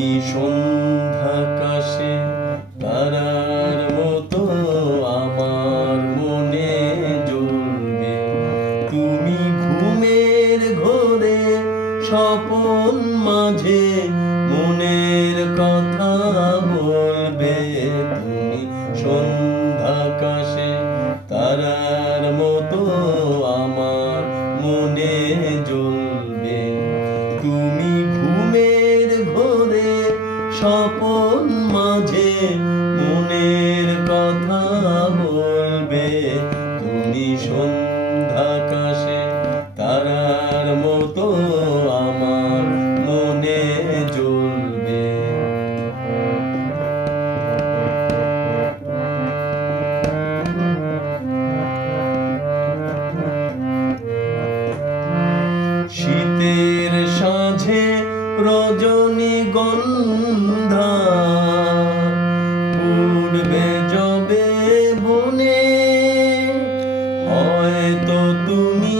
তুমি সন্ধ্যাকাশে তারার মতো আমার মনে জ্বলবে। তুমি ঘুমের ঘোরে স্বপন মাঝে মনের কথা বলবে। তুমি সন্ধ্যাকাশে তারার মতো আমার মনে জ্বলবে। তুমি ঘুমের ঘোরে স্বপন মাঝে মনের কথা বলবে। তুমি সন্ধ্যাকাশে তারার মতো আমার মনে জ্বলবে। শীতের সাঁঝে রজনীগন্ধা উড়বে যবে বনে। হয়তো তুমি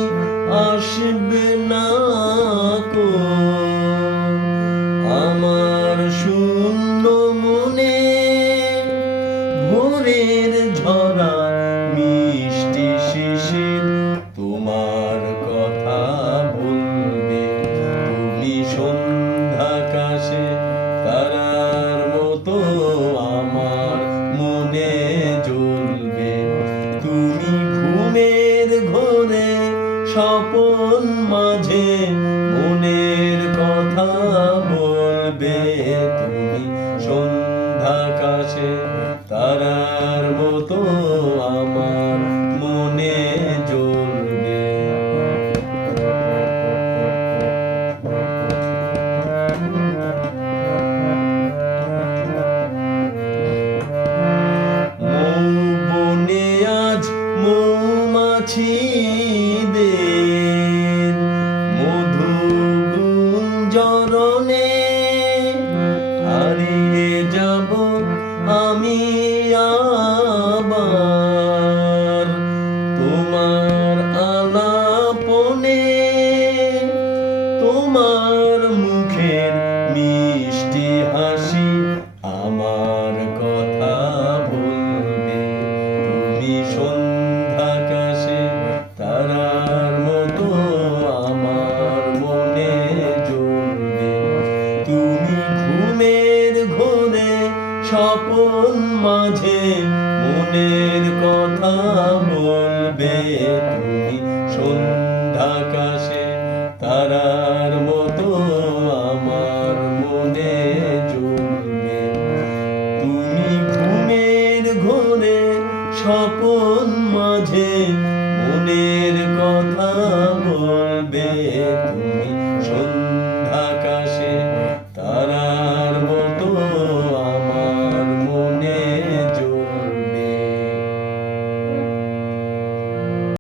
আসবে না কো আমার শূন্য মনে। ভোরের ঝরা মিষ্টি শিশির তোমার কথা বলবে। তুমি সন্ধ্যাকাশে তারার মতো আমার মনে জ্বলবে। তুমি ঘুমের ঘোরে স্বপন মাঝে মনের কথা বলবে। তুমি সন্ধ্যাকাশে তারার মতো আমার মনে জ্বলবে। মৌবনে আজ মৌমাছিদের মধু গুঞ্জরণে হারিয়ে যাব আমি আবার তোমার আলাপনে। তোমার মুখের মিষ্টি হাসি আমার কথা বলবে। তুমি সন্ধ্যাকাশে তারার মতো আমার মনে জ্বলবে। তুমি ঘুমের ঘোরে স্বপন মাঝে মনের কথা বলবে। তুমি সন্ধ্যাকাশে তারার মতো আমার মনে জ্বলবে। তুমি ঘুমের ঘোরে স্বপন মাঝে মনের কথা বলবে।